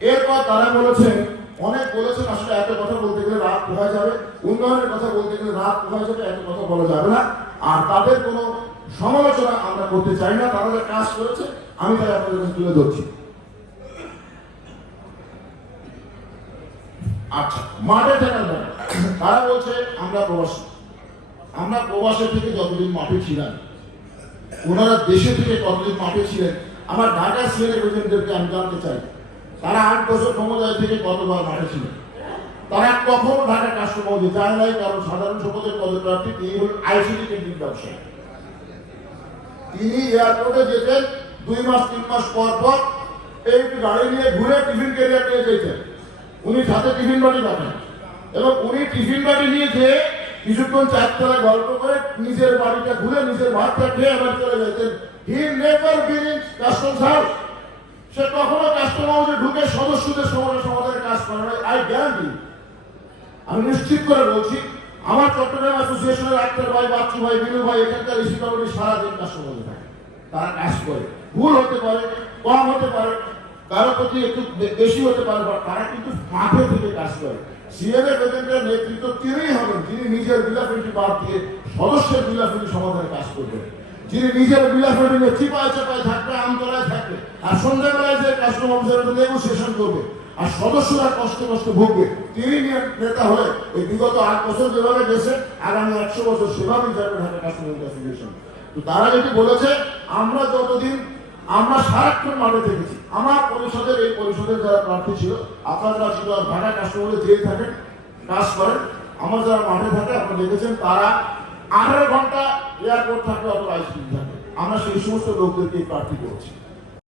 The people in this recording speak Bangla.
এরপর তারা বলেছেন, অনেক বলেছেন আসলে এত কথা বলতে গেলে রাত পোহায় যাবে, উন্নয়নের কথা বলতে গেলে রাত পোহায় যাবে, এত কথা বলা যাবে না। আর তাদের কোনো সমালোচনা আমরা করতে চাই না, তারা যে কাজ করেছে আমি তাই আপনাদের কাছে তুলে ধরছি। আচ্ছা, মাঠে থাকার ব্যাপার, তারা বলছে আমরা প্রবাসী, আমরা প্রবাসে থেকে যতদিন মাঠে ছিলাম, ওনারা দেশে থেকে কতদিন মাঠে ছিলেন। আমার ঢাকা সিনিয়র প্রেসিডেন্টদেরকে আমি জানতে চাই, তারা 8 বছর ক্ষমতায় থেকে কতবার মাঠে ছিলেন। তারা কখনো ঢাকা কাস্টমার মধ্যে যায় নাই, কারণ সাধারণ সম্পদের পদপ্রার্থী তিনি হলেন আইসিডি কেন্দ্রিক ব্যবসায়ী। তিনি এয়ারপোর্টে যেতেন 2 মাস 3 মাস পর পর, এই গাড়ি নিয়ে ঘুরে টিফিন ক্যারিয়ার নিয়ে যেতেন। উনি সাথে টিফিন বাটি পাঠান এবং উনি টিফিন বাটি নিয়ে যেয়ে কিছুক্ষণ চারতলায় গল্প করে নিজের বাড়িটা ঘুরে নিজের ভাতটা খেয়ে আবার চলে যেতেন। He never been in customs house. সে কখনো কাস্টমার হাউসে ঢুকে সদস্যদের সমাধানের কাজ করে না। আই গ্যারান্টি, আমি নিশ্চিত করে বলছি, আমার চট্টগ্রাম অ্যাসোসিয়েশনের আক্তার ভাই, বাচ্চু ভাই, বিনু ভাই, এখানকার ঋষি কমিটি সারাদিন কাস্টমার হাউসে থাকে। তারা কাজ করে, ভুল হতে পারে, কম হতে পারে, কারো প্রতি একটু বেশি হতে পারে, তারা কিন্তু মাঠে থেকে কাজ করে। সিএনএ প্রেসিডেন্টের নেতৃত্ব তিনিই হবেন যিনি নিজের বিলাসিনী বাদ দিয়ে সদস্যের বিলাসিনী সমাধানে কাজ করবেন, যিনি নিজের বিলাসিনী নিয়ে চিপায় চাপায় থাকবে, আমতলায় থাকবে, আর সন্ধ্যাবেলায় যে কাস্টমার অফিসের নেগোসিয়েশন করবে আর সদস্যরা কষ্ট কষ্ট ভুগবে। তিনি নেতা হলে এই বিগত 8 বছর যেভাবে গেছে, আগামী 100 বছর সেভাবেই যাবে ঢাকা কাস্টমার অ্যাসোসিয়েশন। তো তারা যেটি বলেছে, আমরা যতদিন আমরা সারাক্ষণ মাঠে থেকেছি, আমার পরিষদের এই পরিষদের যারা প্রার্থী ছিল, আপনারা ছিল ঢাকা কাস্টমারে যেয়ে থাকেন, কাজ করেন, আমার যারা মাঠে থাকে আপনারা দেখেছেন, তারা 18 ঘন্টা এয়ারপোর্ট থাকে অথবা আইসিডি থাকে। আমরা সেই সমস্ত লোকদেরকে প্রার্থী করছি।